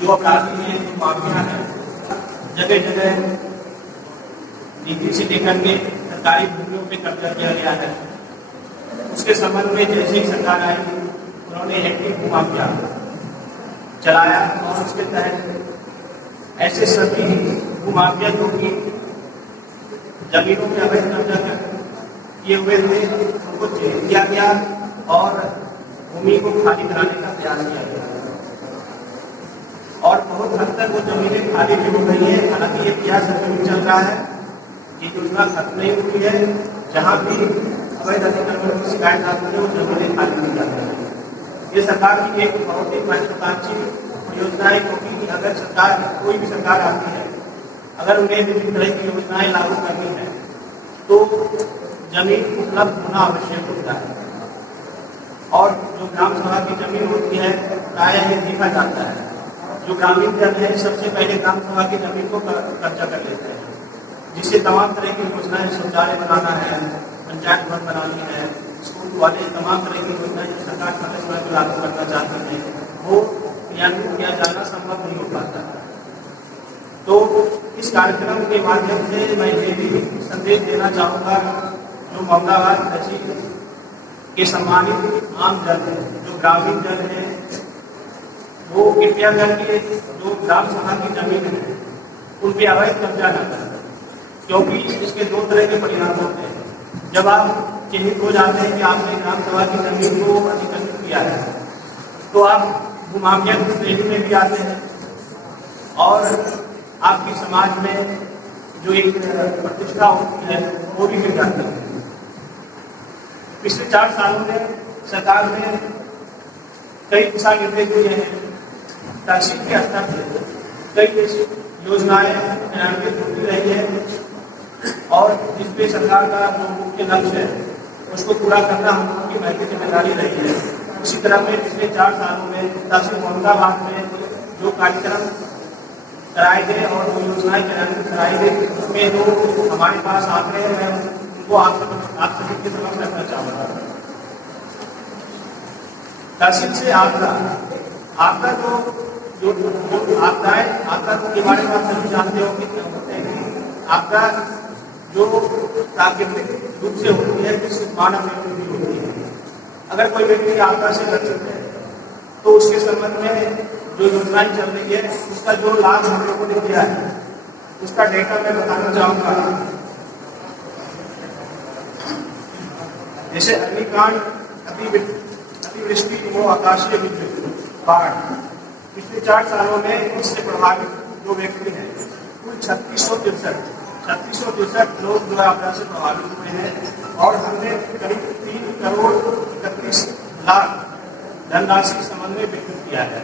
जो अपराधी हैं, जो माफिया हैं, जगह जगह नीति से लेकर के सरकारी भूमियों पे कब्जा किया गया है। उसके संबंध में जैसे ही सरकार आई उन्होंने एक्टिव भूमाफिया चलाया और उसके तहत ऐसे सभी भूमाफिया जो कि जमीनों में अवैध कब्जा किए हुए थे उनको जेल किया गया और भूमि को खाली कराने का प्रयास किया गया और बहुत हद तक वो जमीनें खाली भी हो गई है। हालांकि ये प्रयास अभी भी चल रहा है, ये योजना खत्म नहीं हुई है। जहाँ भी अवैध अतिक्रमण की शिकायत आती है वो जमीनें खाली की जाती है। ये सरकार की एक बहुत ही महत्वाकांक्षी योजना है, क्योंकि अगर सरकार कोई भी सरकार आती है, अगर उन्हें विभिन्न तरह की योजनाएं लागू करनी है तो जमीन उपलब्ध होना आवश्यक होता है। और जो ग्राम सभा की जमीन होती है प्रायः ये देखा जाता है, जो ग्रामीण जन है सबसे पहले ग्राम सभा की जमीन को कब्जा कर लेते हैं, जिससे तमाम तरह की योजनाएं, शौचालय बनाना है, पंचायत भवन बनानी है, स्कूल वाले तमाम तरह की योजनाएं जो सरकार समय समय पर लागू करना चाहती है वो क्रियान्वित किया जाना संभव नहीं हो पाता। तो इस कार्यक्रम के माध्यम से मैं ये भी संदेश देना चाहूँगा, जो मोहम्मदाबाद तहसील के सम्मानित आम जन है, जो ग्रामीण जन है, वो कृपया करके जो ग्राम सभा की जमीन है उन पर अवैध कब्जा न करें, क्योंकि इसके दो तरह के परिणाम होते हैं। जब आप चिन्हित हो जाते हैं कि आपने ग्राम सभा की जमीन को अतिक्रमित किया है तो आप भूमाफिया की श्रेणी में भी आते हैं और आपकी समाज में जो एक प्रतिष्ठा होती है वो भी गिर जाती है। पिछले 4 सालों में सरकार ने कई दिशा निर्देश दिए हैं, तहसील के स्तर से कई ऐसी योजनाएं क्रियान्वित होती रही है और जिसपे सरकार का जो मुख्य लक्ष्य है उसको पूरा करना हम लोगों की महत्वपूर्ण जिम्मेदारी रही है। उसी तरह में पिछले 4 सालों में तहसील मोहम्मदाबाद में जो कार्यक्रम कराए गए और जो योजनाएं क्रियान्वित कराई गई उसमें जो हमारे पास आते हैं मैं उनको आप सभी के समक्ष रखना चाहूँगा। तहसील से आपका जो आपदाएं आपदा के बारे में आप सभी जानते हो कि होते हैं। आपका जो प्राकृतिक रूप से होती है, जिससे मानव मृत्यु भी होती है। अगर कोई व्यक्ति आपदा से ग्रसित है तो उसके संबंध में जो योजनाएं चल रही है उसका जो लाभ हम लोगों ने दिया है उसका डेटा मैं बताना चाहूँगा। जैसे अग्निकांड, अतिवृष्टि वो आकाशीय बिजली, बाढ़, पिछले 4 सालों में इससे प्रभावित जो व्यक्ति हैं कुल 3663 लोग जो आपदा से प्रभावित हुए हैं और हमने करीब 3 करोड़ 31 लाख धनराशि संबंध में वितरित किया है।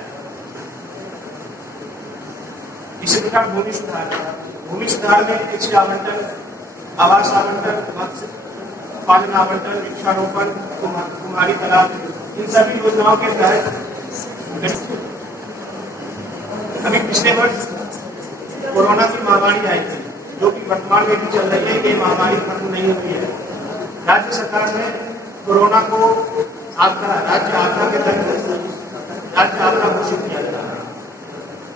इसी प्रकार भूमि सुधार में कृषि आवंटन, आवास आवंटन, मत्स्य पालन आवंटन, वृक्षारोपण, कुम्हारी तालाब, इन सभी योजनाओं के तहत अभी पिछले वर्ष कोरोना की महामारी आई थी, जो कि वर्तमान में भी चल रही है। ये महामारी खत्म नहीं हुई है। राज्य सरकार ने कोरोना को राज्य आपदा के तहत राज्य आपदा घोषित किया गया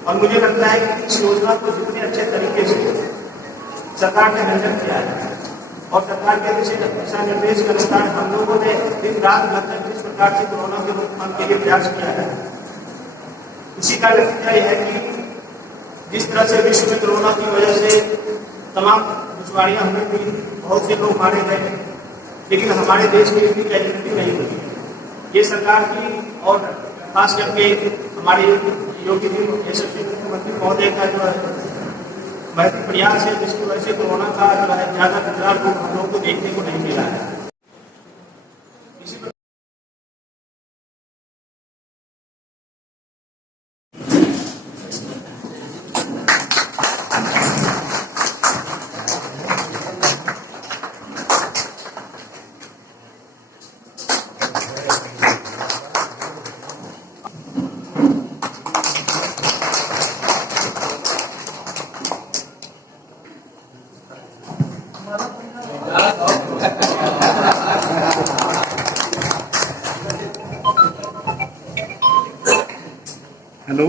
और मुझे लगता है कि इस योजना को जितने अच्छे तरीके से सरकार ने हैंडल किया है और सरकार के दिशा निर्देश के अनुसार हम लोगों ने दिन रात लगभग जिस प्रकार से कोरोना के रोकथाम के लिए प्रयास किया है, इसी का नतीजा यह है कि जिस तरह से विश्व में कोरोना की वजह से तमाम दुश्वारियां हुई थी, बहुत से लोग मारे गए, लेकिन हमारे देश में इतनी कैजुअलिटी नहीं हुई। ये सरकार की और खास करके हमारे योगी जी यशस्वी मुख्यमंत्री महोदय का जो है महत्वपूर्ण प्रयास है, जिसकी वजह से कोरोना का जो है ज्यादा खतरा हम लोगों को देखने को नहीं मिला है। हेलो,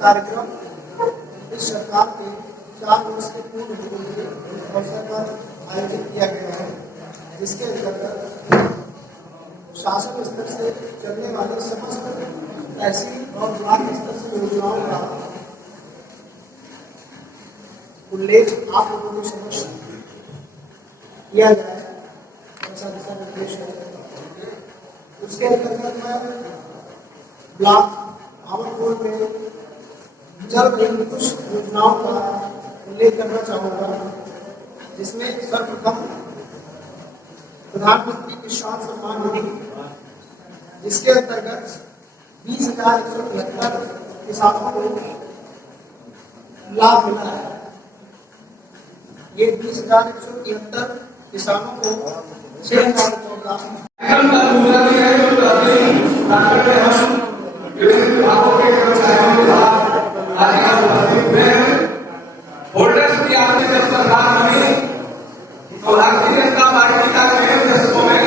कार्यक्रम इस सरकार के 4 वर्ष के पूर्ण होने के अवसर पर आयोजित किया गया है, जिसके अंतर्गत शासन स्तर से चलने वाली समस्त तहसील और ब्लॉक स्तर से योजनाओं का उल्लेख आप लोगों के समक्ष किया जाए, ऐसा दिशा निर्देश है। उसके अंतर्गत मैं ब्लॉक भावलपुर में चल रही कुछ योजनाओं का उल्लेख करना चाहूँगा, जिसमें सर्वप्रथम प्रधानमंत्री किसान सम्मान निधि, जिसके अंतर्गत 20,173 किसानों को लाभ मिला है। ये 20,173 किसानों को 6,000 रुपये का होल्डर्स की आपने जब सरकार बनी तो भारतीय जनता पार्टी का दशकों में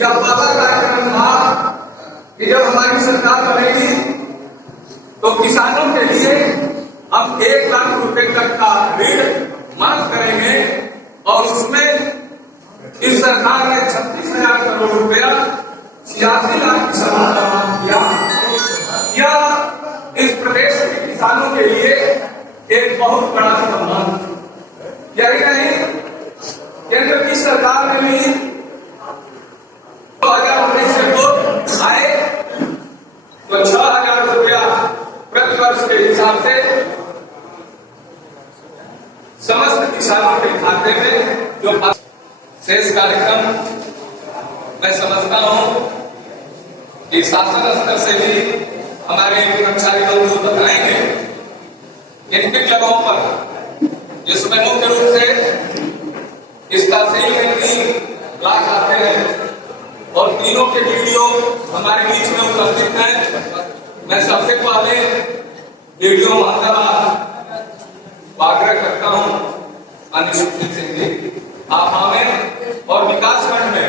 यह वादा कार्यक्रम था कि जब हमारी सरकार बनेगी तो किसानों के लिए हम 1 लाख रुपए तक का ऋण माफ करेंगे और उसमें इस सरकार ने 36,000 करोड़ रुपया 86 लाख किसानों का माफ किया। यह इस प्रदेश के किसानों के लिए एक बहुत बड़ा सम्मान। यही नहीं, केंद्र की सरकार ने भी 2019 से तो आए तो 6,000 रुपया प्रति वर्ष के हिसाब से समस्त किसानों के खाते में जो शेष कार्यक्रम मैं समझता हूं कि शासन स्तर से भी हमारे कर्मचारी लोग बताएंगे इनके जगहों पर, जिसमें मुख्य रूप से इस तहसील में 3 लाख आते हैं और तीनों के वीडियो हमारे बीच में उपस्थित हैं। मैं सबसे पहले वीडियो महात्मा आग्रह करता हूं माननीय सुखदेव सिंह जी, आप हमें और विकासखंड में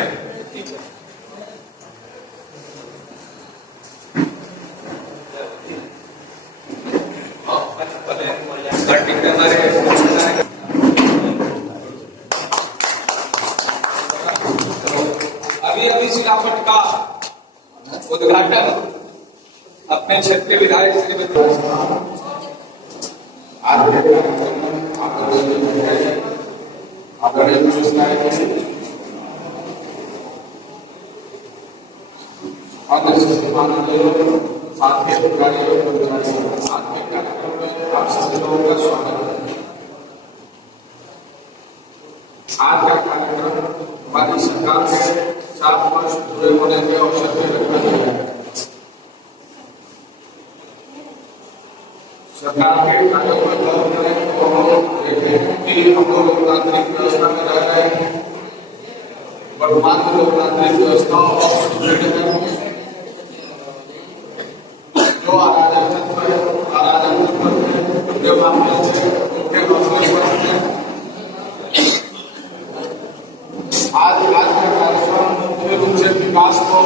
अभी शिलापट का उद्घाटन अपने क्षेत्र के विधायक श्री साथी अधिकारी आप सभी लोगों का स्वागत है। आज का कार्यक्रम हमारी सरकार के 7 वर्ष पूरे होने के अवसर पर रखा गया है। सरकार के कार्यों पर गौर करें तो हम देखें कि हम लोग लोकतांत्रिक व्यवस्था में रह रहे हैं। वर्तमान लोकतांत्रिक व्यवस्था और सुदृढ़ है। जो जो मामले से उनके हौसले बढ़ते हैं। आज का कार्यक्रम मुख्य रूप से विकास को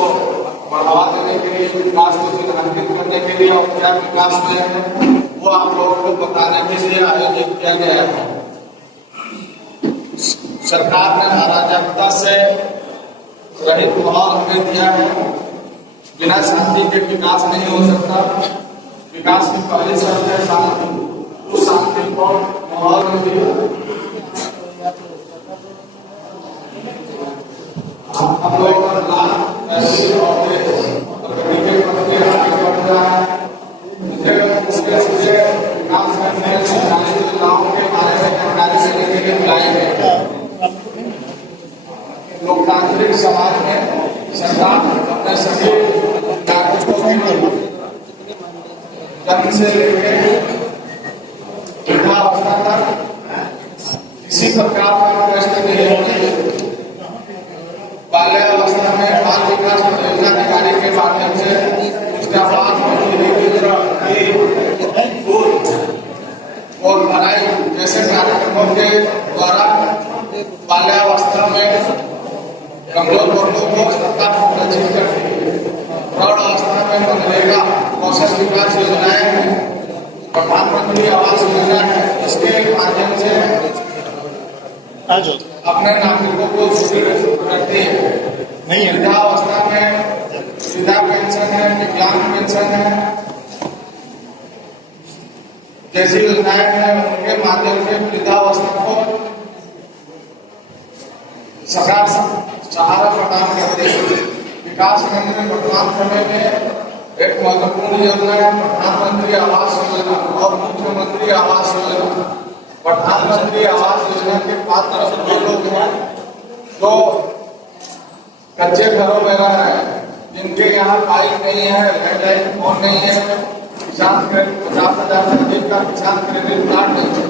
बढ़ावा देने के लिए, विकास को चिन्हांकित करने के लिए और क्या विकास में है वो आप लोगों को बताने के लिए आयोजित किया गया है। सरकार ने अराजकता से रहित माहौल हमें दिया है। बिना शांति के विकास नहीं हो सकता। विकास की पहली शर्त है शांति। उस शांति को माहौल में दिया हम लोग ऐसे प्रगति के पथ आगे बढ़ रहा है। इसके सीधे विकास करने गाँव के बारे में जानकारी देने के लिए बुलाए गए। लोकतांत्रिक समाज में सरकार अपने सभी नागरिकों की जन्म से लेकर वृद्धावस्था तक किसी प्रकार का कष्ट नहीं होने, बाल्यावस्था में बाल विकास परियोजना अधिकारी के माध्यम से उसका बाद और पढ़ाई जैसे कार्यक्रमों के द्वारा बाल्यावस्था में कमजोर वर्गों को सरकार सुरक्षित करती है। प्रौढ़ अवस्था में मनरेगा कौशल विकास योजनाएं प्रधानमंत्री आवास योजना है, इसके माध्यम से अपने नागरिकों को सुरक्षित रखती है। वृद्धावस्था में वृद्धा पेंशन है, विकलांग पेंशन है, जैसी योजनाएं हैं उनके माध्यम से वृद्धावस्था को सरकार सहारा प्रदान करती है। विकास केंद्र में वर्तमान समय में एक महत्वपूर्ण योजना है प्रधानमंत्री आवास योजना और मुख्यमंत्री आवास योजना। प्रधानमंत्री आवास योजना के पात्र वो लोग हैं जो कच्चे घरों में रह रहे हैं, जिनके यहाँ पाइप नहीं है, लैंडलाइन फोन नहीं है, किसान क्रेडिट 50,000 से अधिक का किसान क्रेडिट कार्ड नहीं है,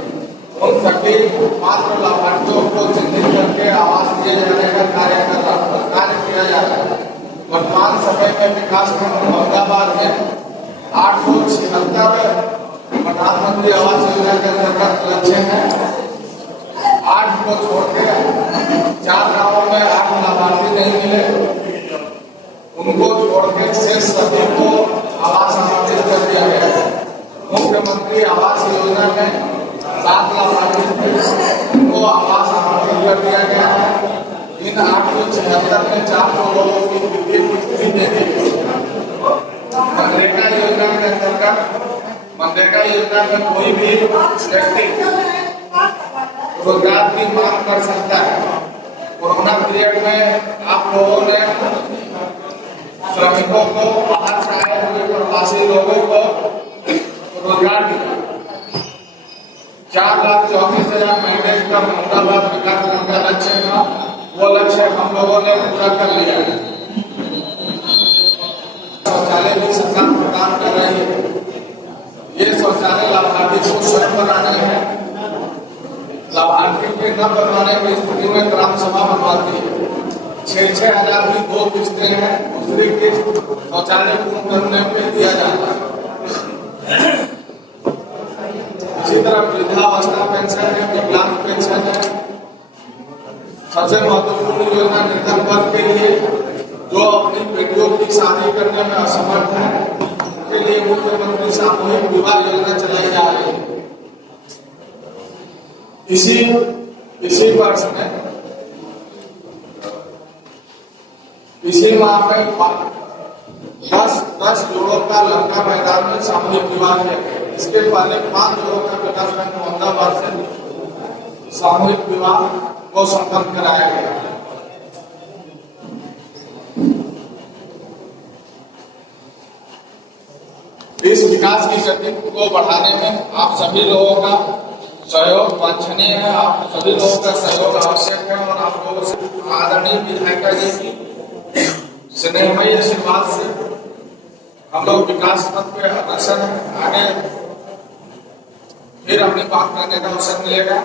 उन सभी पात्र लाभार्थियों को चिन्हित करके आवास दिए जाने का कार्य किया जा रहा है। वर्तमान समय में विकास खंड औरंगाबाद में 876 प्रधानमंत्री आवास योजना के अंतर्गत लक्ष्य हैं। 8 को छोड़ के 4 गांवों में 8 लाभार्थी नहीं मिले, उनको छोड़ के शेष सभी को आवास आवंटित कर दिया गया। मुख्यमंत्री आवास योजना में 7 लाभार्थी थे, उनको आवास आवंटित कर दिया गया है। इन 876 में 400 लोगों की वित्तीय स्थिति दे दी। मनरेगा योजना के अंतर्गत मनरेगा योजना में कोई भी व्यक्ति रोजगार की मांग कर सकता है। कोरोना पीरियड में आप लोगों ने श्रमिकों को, बाहर से आए हुए प्रवासी लोगों को रोजगार दिया। 4,34,000 महीने का औरंगाबाद विकास खंड का लक्ष्य था, वो लक्ष्य हम लोगों ने पूरा कर लिया है। शौचालय भी सरकार प्रदान कर रही है। ये शौचालय लाभार्थी को स्वयं बनाने हैं। लाभार्थी के न बनवाने की स्थिति में ग्राम सभा बनवाती है। 6,6 हजार की 2 किस्तें हैं, दूसरी किस्त शौचालय पूर्ण करने पे दिया जाता है। इसी तरह वृद्धावस्था पेंशन है, विकलांग पेंशन है। सबसे महत्वपूर्ण योजना निर्धन वर्ग के लिए जो अपनी बेटियों की शादी करने में असमर्थ है, उनके लिए मुख्यमंत्री सामूहिक विवाह योजना चलाई जा रही है। इसी वर्ष में इसी माह में 10 जोड़ों का लंका मैदान में सामूहिक विवाह किया गया। इसके पहले 5 जोड़ों का विकास खंड औरंगाबाद से सामूहिक विवाह को संपन्न कराया गया। इस विकास की गति को बढ़ाने में आप सभी लोगों का सहयोग वांछनीय है। आप सभी लोगों का सहयोग आवश्यक है और आप लोगों से आदरणीय विधायिका जी की स्नेहमयी आशीर्वाद से हम लोग विकास पथ पे अग्रसर हैं। आगे फिर अपनी बात करने का अवसर मिलेगा।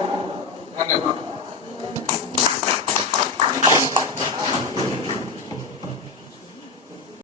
धन्यवाद।